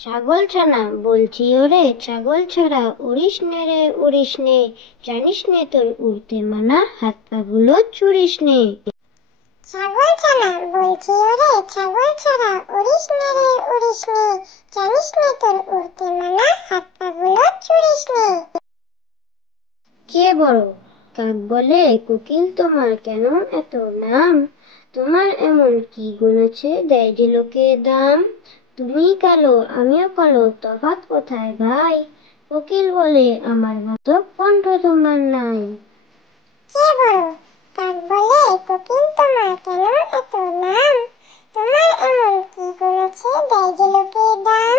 ছাগল ছানা বলছি ওরে ছাগল ছাড়া উড়িস নে রে উড়িস নে, জানিস নে তোর উড়তে মানা, হাত পা গুলো চুরিস নে। ছাগল ছানা বলছি ওরে ছাগল ছাড়া উড়িস নে রে উড়িস নে, জানিস নে তোর উড়তে মানা, হাত পা গুলো চুরিস নে। কে বড়? কাক বলে কোকিল তোমার কেন এত নাম? তোমার এমন কি গুণ আছে দেয় যে লোকে দাম? তুমি কালো আমিও কালো, তফাৎ কোথায় ভাই? কোকিল বলে আমার মতো কণ্ঠ তোমার নাই। কে বড়? কাক বলে কোকিল তোমার কেন এত নাম? তোমার এমন কি গুণ আছে দেয় যে লোকে দাম?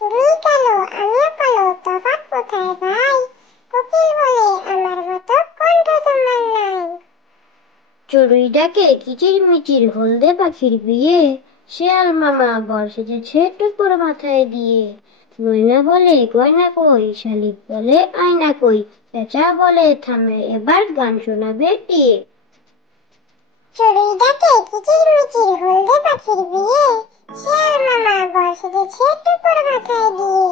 তুমি কালো আমিও কালো, তফাৎ কোথায় ভাই? কোকিল বলে আমার মতো কণ্ঠ তোমার নাই। চড়ুই ডাকে কিচির মিচির হলদে পাখির বিয়ে, শেয়াল মামা বর সেজেছে টুকুর মাথায় দিয়ে। ময়না বলে গয়না কই, শালিক বলে আয়না কই, পেঁচা বলে থামে এবার গান শোনাবে টিয়ে। চড়ুই ডাকে কিচির মিচির হলদে পাখির বিয়ে, শেয়াল মামা বর সেজেছে টুকুর মাথায় দিয়ে।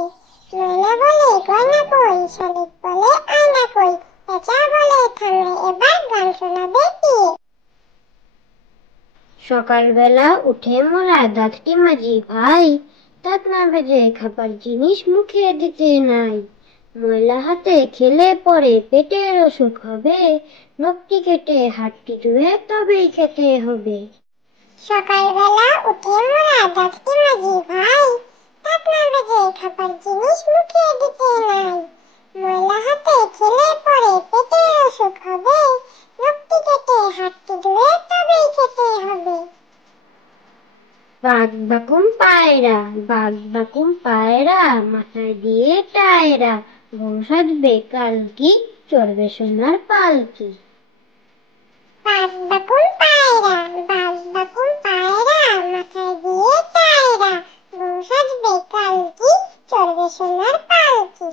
ময়না বলে গয়না কই, শালিক বলে আয়না কই, পেঁচা বলে থামলে এবার গান শোনাবে কে? সকালবেলা উঠে মোরা দাঁতটি মাজি ভাই, দাঁত না ভেজে খাবার জিনিস মুখে দিতে নাই। ময়লা হাতে খেলে পরে পেটের অসুখ হবে, নখটি কেটে হাতটি ধুয়ে তবেই খেতে হবে। সকালবেলা উঠে মোরা দাঁতটি মাজি ভাই, দাঁত না ভেজে খাবার জিনিস মুখে দিতে নাই। ময়লা হাতে খেলে পরে পেটের অসুখ হবে, নখটি কেটে হাতটি ধুয়ে তবেই খেতে হবে। বাঘ বাকুম পায়রা, বাঘ বাকুম পায়রা, মাথায় দিয়ে টায়রা, বউ সাজবে কালকি, চড়বে সোনার পালকি। বাঘ বাকুম পায়রা, বাঘ বাকুম পায়রা, মাথায় দিয়ে টায়রা, বউ সাজবে কালকি, চড়বে সোনার পালকি।